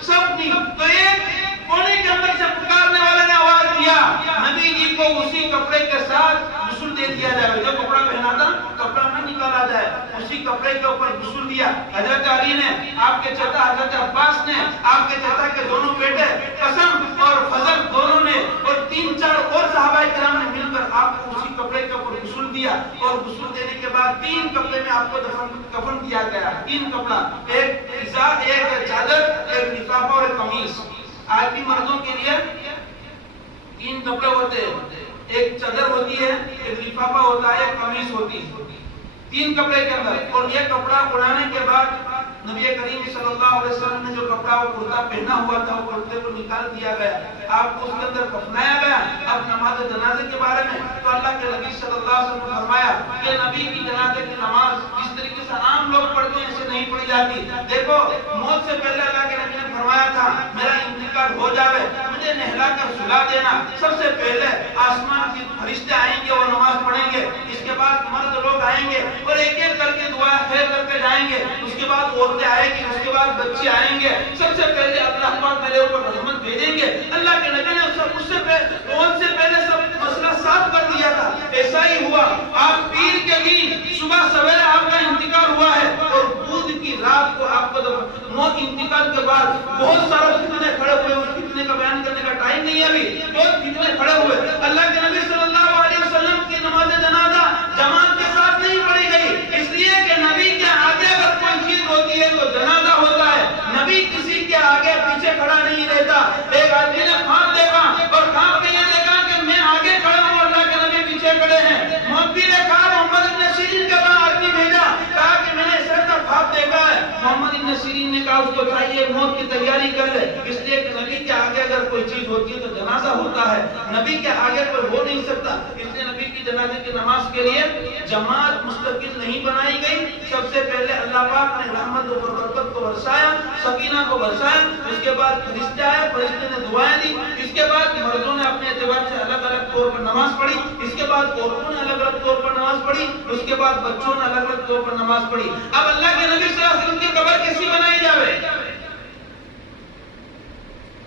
سب نیند۔ تو ایک کونے کے اندر سے پکارنے والے نے آواز دیا نبی جی کو اسی کپڑے کے ساتھ غسل دے دیا جائے، جو کپڑا پہنا تھا کپڑا نہ نکالا جائے، اسی کپڑے کے اوپر غسل دیا۔ حضرت علی نے، آپ کے چچا حضرت عباس نے، آپ کے چچا کے دونوں بیٹے قسم اور فضل دونوں نے اور 3-4 اور صحابہ کرام نے مل کر آپ کو اسی کپڑے کے اوپر غسل دیا، اور غسل دینے کے بعد 3 کپڑے میں آپ کو کفن کیا گیا، 3 کپڑا، ایک ازار، ایک چادر، ایک لفافہ اور ایک قمیص۔ آج بھی مردوں کے لیے 3 کپڑے ہوتے ہیں، ایک چادر ہوتی ہے، ایک لفافہ ہوتا ہے، ایک قمیص ہوتی ہے، 3 کپڑے کے اندر۔ اور یہ کپڑا اڑانے کے بعد نبی کریم صلی اللہ علیہ وسلم نے جو کپڑا وہ کرتا پہنا ہوا تھا وہ کرتے کو نکال دیا گیا، آپ کو اس کے اندر کفنایا گیا۔ اب نماز جنازے کے بارے میں تو اللہ کے نبی صلی اللہ علیہ وسلم نے فرمایا کہ نبی کی جنازے کی نماز جس طریقے سے عام لوگ پڑھتے ہیں ایسے نہیں پڑھی جاتی۔ دیکھو موت سے پہلے اللہ کے نبی نے فرمایا تھا میرا انتقال ہو جاوے مجھے نہلا کر سلا دینا، سب سے پہلے آسمان کے فرشتے آئیں گے اور نماز پڑھیں گے، اس کے بعد مرد لوگ آئیں گے اور ایک ایک کر کے دعا خیر کر کے جائیں گے، اس کے بعد عورتیں آئیں گی، اس کے بعد بچے آئیں گے، سب سے پہلے اللہ پاک میرے اوپر رحمت بھیجیں گے۔ اللہ کے نبی نے اس سے پہلے سب مسئلہ صاف کر دیا تھا۔ ایسا ہی ہوا، آپ پیر کے دن صبح سویرے آپ کا انتقال ہوا ہے اور بدھ کی رات کو آپ کو موت انتقال کے بعد بہت سارے فتنے کھڑے ہوئے، اس فتنے کا بیان کرنے کا ٹائم نہیں ہے ابھی، بہت فتنے کھڑے ہوئے۔ اللہ کے نبی صلی اللہ علیہ وسلم کی نماز جنازہ جماعت کے ساتھ نہیں پڑھی گئی، اس لیے کہ نبی کے آگے اگر کوئی چیز ہوتی ہے تو جنازہ ہوتا ہے، نبی کسی کے آگے پیچھے کھڑا نہیں رہتا۔ ایک آدمی نے خواب دیکھا اور خواب میں یہ دیکھا کہ میں آگے کھڑا ہوں، اللہ کے نبی پیچھے کھڑے ہیں۔ مولوی نے کہا محمد ابن سیرین کے پاس آدمی بھیجا، کہا کہ میں نے اس طرح کا خواب دیکھا ہے۔ محمد ابن سیرین نے کہا اس کو چاہیے موت کی تیاری کر لے، اس لیے کہ نبی کے آگے اگر کوئی چیز ہوتی ہے تو جنازہ ہوتا ہے، نبی کے آگے کوئی ہو نہیں سکتا، اس لیے نبی کی جنازے کی نماز کے لیے جماعت مستقل نہیں بنائی گئی۔ سب سے پہلے اللہ پاک نے رحمت و برکت کو برسایا، سکینہ کو برسایا، اس کے بعد فرشتے آئے، فرشتے نے دعائیں دی، اس کے بعد مردوں نے اپنے اعتبار سے الگ الگ طور پر نماز پڑھی، اس کے بعد عورتوں نے الگ الگ طور پر نماز پڑھی، اس کے بعد بچوں نے الگ الگ طور پر نماز پڑھی۔ اب اللہ کے نبی صلی اللہ علیہ وسلم کی قبر کیسی بنائی جاوے؟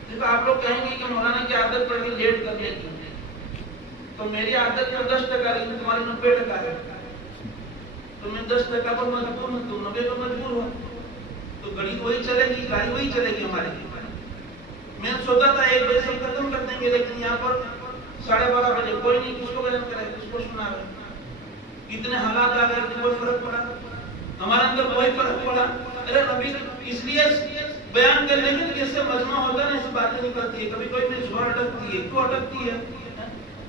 دیکھو آپ لوگ کہیں گے کہ مولانا کی عادت پڑ کے لیٹ کر لیتی ہے، تو میری عادت میں 10% لیکن تمہاری 90% ہے، تو میں 10% پر مجبور ہوں، تم 90 پر مجبور ہو، تو گاڑی وہی چلے گی، گاڑی وہی چلے گی ہماری۔ میں سوچا تھا 1 بجے سے ختم کر دیں گے، لیکن یہاں پر 12:30 بجے کوئی نہیں، کس کو بیان کرے، کس کو سنا رہے، کتنے حالات آ گئے کہ کوئی فرق پڑا، ہمارے اندر کوئی فرق پڑا۔ ارے نبی اس لیے بیان کرنے کے لیے اس سے مجمع ہوتا ہے نا، ایسی باتیں نہیں کرتی ہے، کبھی کوئی میں زبان اٹکتی ہے، کیوں اٹکتی ہے؟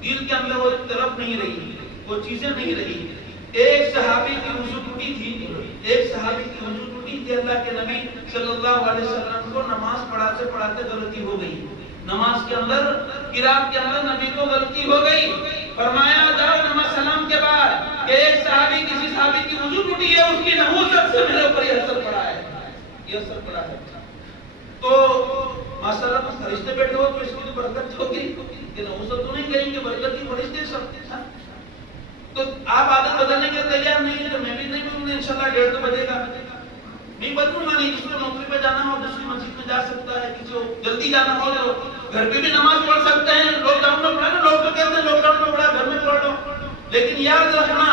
دل کے اندر وہ طرف نہیں رہی، وہ چیزیں نہیں رہی۔ ایک صحابی کی وضو ٹوٹی تھی، ایک صحابی کی وضو ٹوٹی تھی، اللہ کے نبی صلی اللہ علیہ وسلم کو نماز پڑھاتے پڑھاتے غلطی ہو گئی، نماز کے اندر قرات کے اندر نبی کو غلطی ہو گئی، فرمایا جاؤ نماز سلام کے بعد کہ ایک صحابی کسی صحابی کی وضو ٹوٹی ہے، اس کی نحوست سے میرے اوپر یہ اثر پڑا ہے، یہ اثر پڑا ہے. تو ماشاءاللہ بس فرشتے بیٹھے ہو تو اس کی تو برکت ہوگی کہ نحوست تو نہیں کہیں کہ برکت کی فرشتے سب. تو آپ عادت بدلنے کے تیار نہیں ہے تو میں بھی نہیں ہوں. انشاءاللہ 1:30 بجے گا نہیں بدلوں گا. نہیں جس کو نوکری پہ جانا ہو دوسری مسجد میں جا سکتا ہے، کسی کو جلدی جانا ہو تو گھر پہ بھی نماز پڑھ سکتے ہیں. لاک ڈاؤن میں پڑھا نا، لوگ تو کہتے ہیں لاک ڈاؤن میں پڑھا گھر میں پڑھ لو، لیکن یاد رکھنا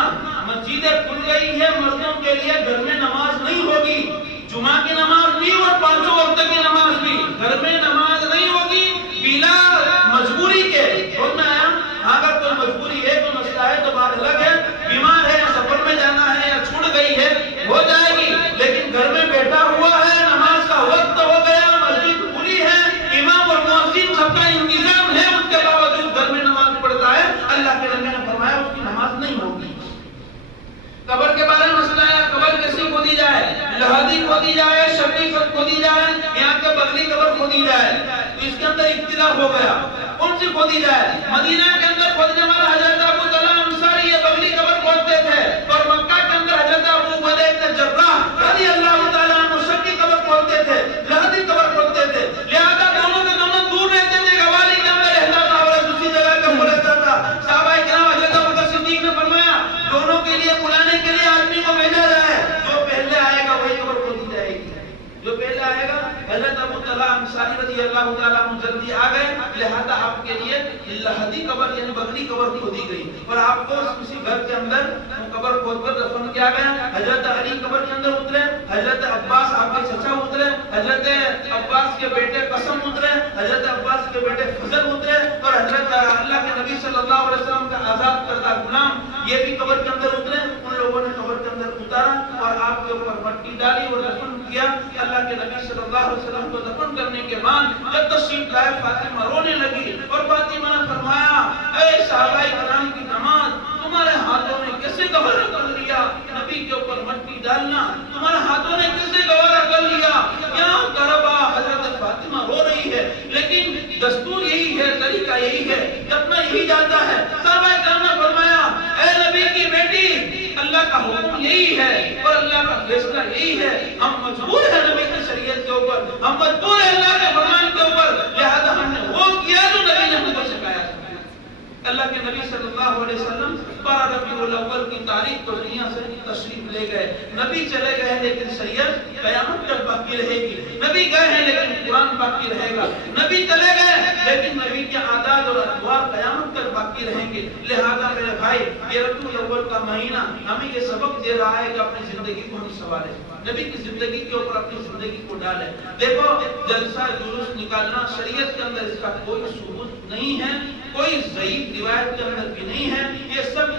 مسجدیں کھل گئی ہے مردوں کے لیے، گھر میں نماز نہیں ہوگی. جمعہ کی نماز بھی اور 5 وقت کی نماز بھی گھر میں نماز نہیں ہوگی بلا مجبوری کے. اور میں اگر کوئی مجبوری ہے کوئی مسئلہ ہے تو بات الگ ہے، بیمار ہے یا سفر میں جانا ہے یا چھوٹ گئی ہے ہو جائے گی. لیکن گھر میں بیٹھا ہوا ہے، نماز کا وقت ہو گیا، مسجد کھلی ہے، امام اور مؤذن سب کا انتظام ہے، اس کے باوجود گھر میں نماز پڑھتا ہے، اللہ کے نبی نے فرمایا اس کی نماز نہیں ہوگی. قبر کے بارے میں مسئلہ ہے، قبر کیسے کھودی جائے؟ لحدی کھودی جائے، شقی کھودی جائے، یہاں کے بغلی قبر کھودی جائے. تو اس کے اندر اختلاف ہو گیا کون سی کھودی جائے. مدینہ کے اندر کھودنے والا حضرت ابو طلحہ انصاری یہ بغلی قبر کھودتے تھے، اور مکہ کے اندر حضرت ابو عبیدہ بن جراح رضی اللہ تعالیٰ عنہ شقی قبر کھودتے تھے، لحدی قبر کھودتے تھے. لہذا دونوں کے دونوں دور رہتے تھے، گوالی کے اندر رہتا تھا اور دوسری جگہ کے اوپر رہتا تھا. صحابہ کرام حضرت ابوبکر صدیق نے فرمایا دونوں کے لیے بلانے کے لیے آدمی کو بھیجا جائے، جو پہلے آئے گا وہی قبر کھودی جائے گی. جو پہلے آئے گا حضرت ابو طلحہ انصاری رضی اللہ تعالیٰ عنہ جلدی آ گئے، لہذا آپ کے لیے لحدی قبر یعنی بغلی قبر کھودی گئی اور آپ کو کسی گھر کے اندر قبر کھود کر دفن کیا گیا. حضرت علی قبر کے اندر اترے، حضرت عباس آپ کے چچا اترے، حضرت عباس کے بیٹے قسم اترے، حضرت عباس کے بیٹے فضل اترے، اور حضرت اللہ کے نبی صلی اللہ علیہ وسلم کا آزاد کردہ غلام یہ بھی قبر کے اندر اترے. ان لوگوں نے قبر کے اندر اتارا اور آپ کے اوپر مٹی ڈالی اور دفن کیا. اللہ کے نبی صلی اللہ علیہ وسلم کو دفن کرنے کے بعد جب تشریف لائے فاطمہ رونے لگی اور فاطمہ نے فرمایا اے صحابہ کرام کی جماعت، تمہارے ہاتھوں نے کیسے گوارا کر لیا نبی کے اوپر مٹی ڈالنا؟ تمہارے ہاتھوں نے کیسے گوارا کر لیا؟ یہاں کربا حضرت فاطمہ رو رہی ہے، لیکن دستور یہی ہے، طریقہ یہی ہے، جتنا یہی جاتا ہے. صحابہ کرام نے فرمایا اے نبی کی بیٹی، اللہ کا حکم یہی ہے اور اللہ کا فیصلہ یہی ہے، ہم مجبور ہیں نبی کی شریعت کے اوپر، ہم مجبور ہیں اللہ کے فرمان کے اوپر، لہذا ہم نے وہ کیا جو نبی نے ہم کو سکھایا. اللہ کے نبی صلی اللہ علیہ وسلم 12 ربیع الاول کی تاریخ تو دنیا سے تشریف لے گئے. نبی چلے گئے لیکن شریعت قیامت تک باقی رہے گی. نبی گئے ہیں لیکن قرآن باقی رہے گا. نبی چلے گئے لیکن نبی کے عادات اور اطوار قیامت تک باقی رہیں گے. لہذا میرے بھائی یہ ربیع الاول کا مہینہ ہمیں یہ سبق دے رہا ہے کہ اپنی زندگی کو ہم سنواریں، نبی کی زندگی کے اوپر اپنی زندگی کو ڈالیں. دیکھو جلسہ جلوس نکالنا شریعت کے اندر اس کا کوئی ثبوت نہیں ہے، کوئی ضعیف روایت کے اندر بھی نہیں ہے. یہ سب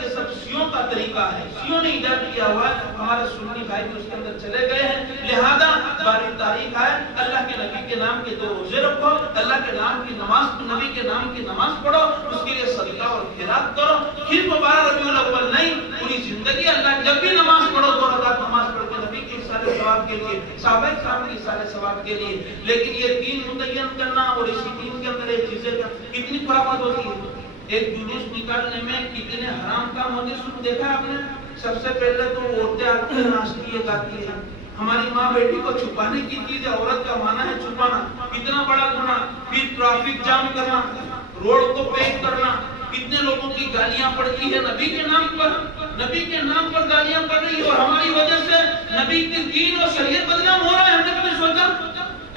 شیعوں کا طریقہ ہے، شیعوں نے ایجاد کیا ہوا ہے. ہمارے سنی بھائی بھی اس کے اندر چلے گئے ہیں. لہذا 12 تاریخ ہے، اللہ کے نبی کے نام کے 2 روزے رکھو، اللہ کے نام کی نماز، نبی کے نام کی نماز پڑھو، اس کے لیے صدقہ اور خیرات کرو. صرف 12 ربیع الاول نہیں، پوری زندگی اللہ جب بھی نماز پڑھو 2 رکعت نماز پڑھ کے نبی کے سارے ثواب کے لیے، صحابہ کرام کے سارے ثواب کے لیے. لیکن یہ دین متعین کرنا اور اسی دین کے اندر ایک چیزیں کتنی خرابت ہوتی ہے. ایک جلوس نکالنے میں کتنے حرام کام ہوتے ہیں دیکھا آپ نے. سب سے پہلے تو عورتیں آتی ہیں، ناچتی ہے، گاتی ہے. ہماری ماں بیٹی کو چھپانے کی چیز ہے، عورت کا معنی ہے چھپانا، کتنا بڑا گناہ. پھر ٹریفک جام کرنا، روڈ کو پیک کرنا، کتنے لوگوں کی گالیاں پڑتی ہے نبی کے نام پر. نبی کے نام پر گالیاں پڑ رہی ہے اور ہماری وجہ سے نبی کے دین اور شریعت بدنام ہو رہا ہے. ہم نے کبھی سوچا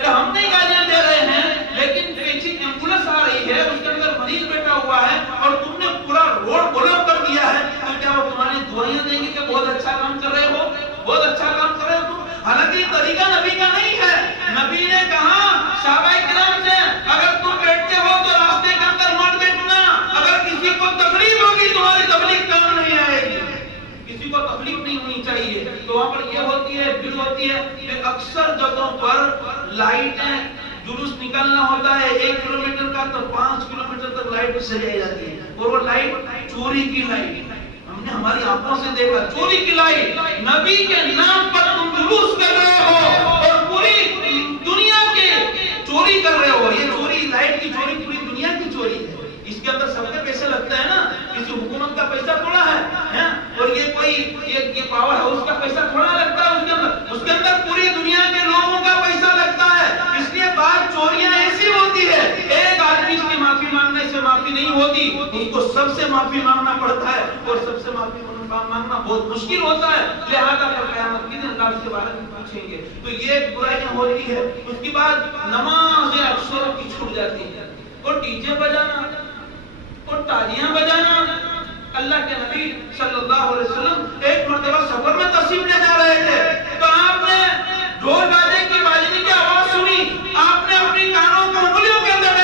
ہم نہیں گالیاں دے رہے ہیں، لیکن پیچھے ایمبولینس آ رہی ہے، اس کے اندر مریض بیٹھا ہوا ہے اور تم نے پورا روڈ بلاک کر دیا ہے، تو کیا وہ تمہاری دعائیں دیں گے کہ بہت اچھا کام کر رہے ہو، بہت اچھا کام کر رہے ہو تم؟ حالانکہ یہ طریقہ نبی کا نہیں ہے. نبی نے کہا صحابہ کرام سے اگر تم بیٹھتے ہو تو راستے کے اندر مت بیٹھنا، اگر کسی کو تکلیف ہوگی تمہاری تکلیف کام نہیں آئے گی، کسی کو تکلیف نہیں ہونی چاہیے. تو وہاں پر یہ ہوتی ہے، بھیڑ ہوتی ہے. اکثر جگہوں پر لائٹیں جلوس نکالنا ہوتا ہے 1 کلومیٹر کا تو 5 کلومیٹر تک لائٹ سجائی جاتی ہے، اور وہ لائٹ چوری کی لائٹ. ہم نے ہماری آنکھوں سے دیکھا چوری کی لائٹ. نبی کے نام پر تم جلوس کر رہے ہو اور پوری دنیا کے چوری کر رہے ہو. یہ چوری، لائٹ کی چوری پوری دنیا کی چوری ہے. اس کے اندر سب کے پیسے لگتے ہیں نا، کسی حکومت کا پیسہ تھوڑا ہے. اور یہ کوئی یہ پاور ہاؤس کا پیسہ تھوڑا لگتا ہے اس کے اندر پوری دنیا کے لوگوں کا پیسہ لگتا ہے. اس لیے بات چوریاں ایسی ہوتی ہے ایک آدمی اس کی معافی مانگنے سے معافی نہیں ہوتی, اس کو سب سے معافی مانگنا پڑتا ہے اور سب سے معافی مانگنا بہت مشکل ہوتا ہے. لہذا کل قیامت کے دن اللہ اس کے بارے میں پوچھیں گے. تو یہ برائیاں ہوتی ہے. اس کے بعد نماز اکثروں کی چھوٹ جاتی ہے اور ڈی جے بجانا اور تالیاں بجانا. اللہ کے نبی صلی اللہ علیہ وسلم ایک مرتبہ سفر میں تشریف لے جا رہے تھے تو آپ نے ڈھول باجے کی باجنے کی آواز سنی. آپ نے اپنی کانوں کو انگلیوں کے اندر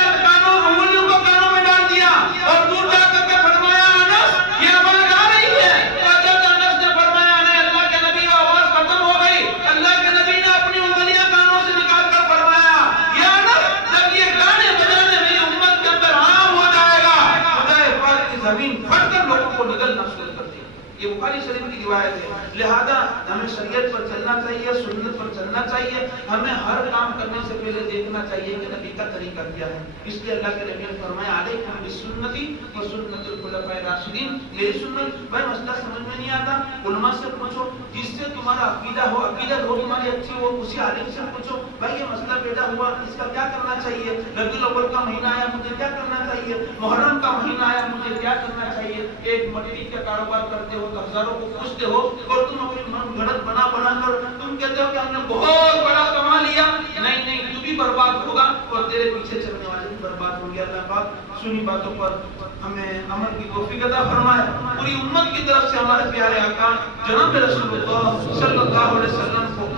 انگلیوں کو کانوں میں ڈال دیا اور دور جا کر کے فرمایا انس یہ آواز آ رہی ہے. اور جب انس نے فرمایا نہیں اللہ کے نبی وہ آواز ختم ہو گئی. اللہ کے نبی نے اپنی انگلیاں کانوں سے نکال کر فرمایا یا انس جب یہ گانے بجانے میری امت کے اندر عام ہو جائے گا خدا پاک کی زمین پھٹ کر لوگوں کو نگلنا شروع کر دے. یہ بخاری شریف کی روایت ہے. لہذا ہمیں شریعت پر چلنا چاہیے, سنت پر چلنا چاہیے. ہمیں ہر کام کرنے سے پہلے دیکھنا چاہیے کہ نبی کا طریقہ کیا ہے. اس لیے اللہ کے نبی نے فرمایا علیکم بسنتی و سنت الخلفاء الراشدین. میری سنت بھائی مسئلہ سمجھ میں نہیں آتا علماء سے پوچھو, جس سے تمہارا عقیدہ ہو تمہاری اچھی ہو اسی عالم سے پوچھو بھائی یہ مسئلہ پیدا ہوا اس کا کیا کرنا چاہیے. ربیع الاول کا مہینہ آیا مجھے کیا کرنا چاہیے. محرم کا مہینہ آیا مجھے کیا کرنا چاہیے. ایک مٹی کا کاروبار کرتے ہو تو ہزاروں کو پوچھتے ہو اور تم اپنی من گھڑت بنا کر تم کہتے ہو کہ ہم نے بہت بڑا کما لیا. نہیں تو بھی برباد ہوگا اور تیرے پیچھے چلنے والے بھی برباد ہوں گے. اللہ پاک سنی باتوں پر ہمیں عمل کی توفیق عطا فرمائے. پوری امت کی طرف سے ہمارے پیارے آقا جناب رسول اللہ صلی اللہ علیہ وسلم کو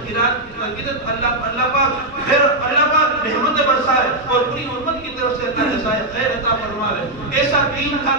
اللہ پاک رحمت برسائے اور پوری امت کی طرف سے اللہ جزائے خیر عطا فرمائے. ایسا دین لا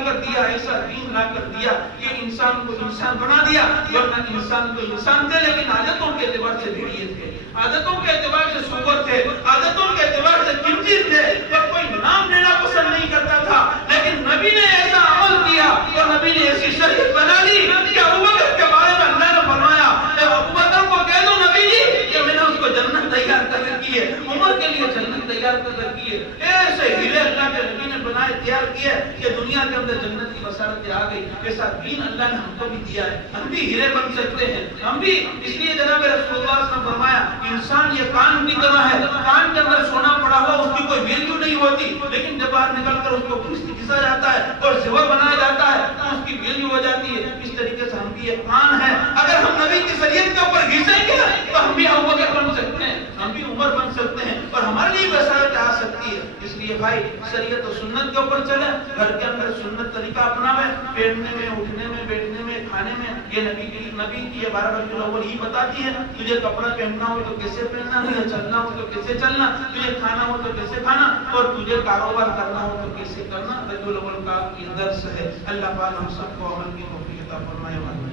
کر دیا کہ انسان کو انسان بنا دیا. ورنہ انسان کو انسان تھے لیکن عادتوں کے اعتبار سے بھیڑیے تھے, عادتوں کے اعتبار سے سور تھے, عادتوں کے اعتبار سے کنجر تھے اور کوئی نام لینا پسند نہیں کرتا تھا. لیکن نبی نے ایسا عمل کیا اور نبی نے ایسی شریعت بنا لی کہ ابوبکر کے بارے میں اللہ نے فرمایا اے ابوبکر کو کہہ دو نبی جی کہ میں نے اس کو جنت تیار کر رکھی ہے, عمر کے لیے جنت تیار کر رکھی ہے. ایسے ہیرے اللہ کے نبی نے بنائے تیار کیے کہ دنیا کے اندر جنت کی بشارتیں آ گئی. ایسا دین اللہ نے ہم کو بھی دیا ہے, ہم بھی ہیرے بن سکتے ہیں. ہم بھی اس لیے جناب رسول اللہ صلی اللہ علیہ وسلم فرمایا انسان یہ کان کی طرح ہے, کان کے اندر سونا پڑا ہوا اس کی کوئی ویلیو نہیں ہوتی, لیکن جب باہر نکل کر اس کو گھسا جاتا ہے اور زیور بنایا جاتا ہے تو اس کی ویلیو ہو جاتی ہے. اس طریقے سے ہم بھی یہ کان ہے, اگر ہم نبی کی شریعت کے اوپر گھسیں گے تو ہم بھی ابوبکر بن سکتے ہیں, ہم بھی عمر بن سکتے ہیں اور ہمارے لیے بشارت آ سکتی ہے. اس لیے بھائی شریعت و سنت کے اوپر چلے, گھر کے اندر سنت طریقہ اپناوے, پہننے میں, اٹھنے میں, بیٹھنے میں, کھانے میں. یہ نبی کی یہ 12 ربیع الاول ہی بتاتی ہے تجھے کپڑا پہننا ہو تو کیسے پہننا, تجھے چلنا ہو تو کیسے چلنا, تجھے کھانا ہو تو کیسے کھانا اور تجھے کاروبار کرنا ہو تو کیسے کرنا. ربیع الاول کا یہ درس ہے. اللہ پاک ہم سب کو عمل کی توفیق عطا فرمائے.